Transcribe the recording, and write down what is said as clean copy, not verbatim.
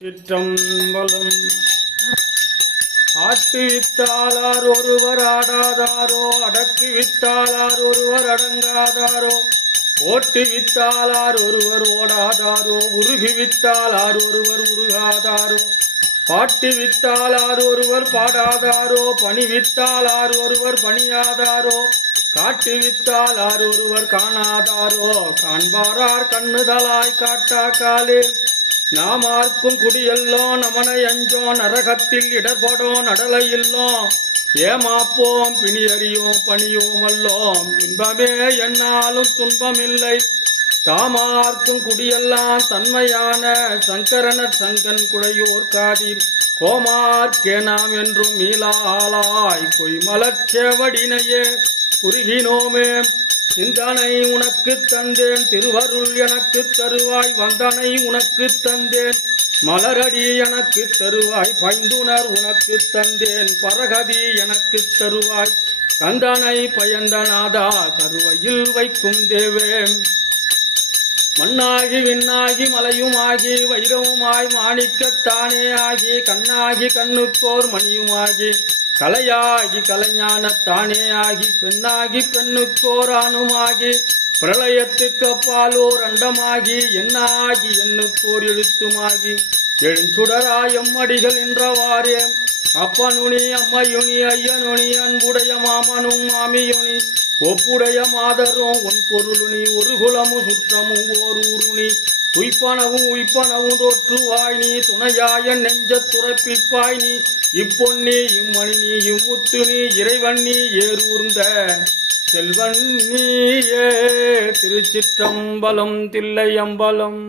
சிற்றம்பலம். ஆட்டு வித்தாளார் ஒருவர் ஆடாதாரோ, அடக்கு வித்தாளார் ஒருவர் அடங்காதாரோ, ஓட்டு வித்தாளார் ஒருவர் ஓடாதாரோ, உருகி வித்தாளார் ஒருவர் உருகாதாரோ, பாட்டு வித்தாளார் ஒருவர் பாடாதாரோ, பணி வித்தாளார் ஒருவர் பணியாதாரோ, காட்டு வித்தாளார் ஒருவர் காணாதாரோ, காண்பாரார் கண்ணுதலாய் காட்டாக்காலே, நாமார்க்கும் குடியெல்லோ நமனை அஞ்சோ, நரகத்தில் இடர்படோ நடலை இல்லோம், ஏமாப்போம் பிணியறியோம் பணியோம் அல்லோம், இன்பமே என்னாலும் துன்பமில்லை, தாமார்க்கும் குடியெல்லாம் தன்மையான சங்கரனர் சங்கன் குழையோர் காதீர், கோமார்க்கே நாம் என்றும் மீளாளாய் பொய்மலச்சேவடினையே குறுகினோமே, சிந்தனை உனக்கு தந்தேன் திருவருள் எனக்கு தருவாய், வந்தனை உனக்கு தந்தேன் மலரடி எனக்கு தருவாய், பைந்துணர் உனக்கு தந்தேன் பரகதி எனக்கு தருவாய், கந்தனை பயந்தநாதா கருவையில் வைக்கும் தேவே, மண்ணாகி விண்ணாகி மலையுமாகி வைரவுமாய் மாணிக்கத்தானே ஆகி, கண்ணாகி கண்ணுக்கோர் மணியுமாகி, கலையாகி கலைஞானத்தானே ஆகி, பெண்ணாகி பெண்ணுக்கோர் ஆணுமாகி, பிரளயத்துக்கு அப்பாலோர் அண்டமாகி, எண்ணாகி எண்ணுக்கோர் எழுத்துமாகி, எழுஞ்சுடராய் எம்மடிகள் என்றவாறே, அப்பனுனி அம்மையுனி ஐயனுனி அன்புடைய மாமனும் மாமியுனி, ஒப்புடைய மாதரும் உன் பொருளுனி, ஒரு குலமும் சுற்றமும் ஓர் ஊருனி, உய்ப்பனவும் உய்ப்பனவும் தோற்றுவாய் நீ, துணையாய நெஞ்ச துறப்பிப்பாய் நீ, இப்பொன்னி இம்மணி நீ இம்முத்து நீ, இறைவன் நீ ஏறூர்ந்த செல்வன் நீயே. திருச்சிற்றம்பலம் தில்லையம்பலம்.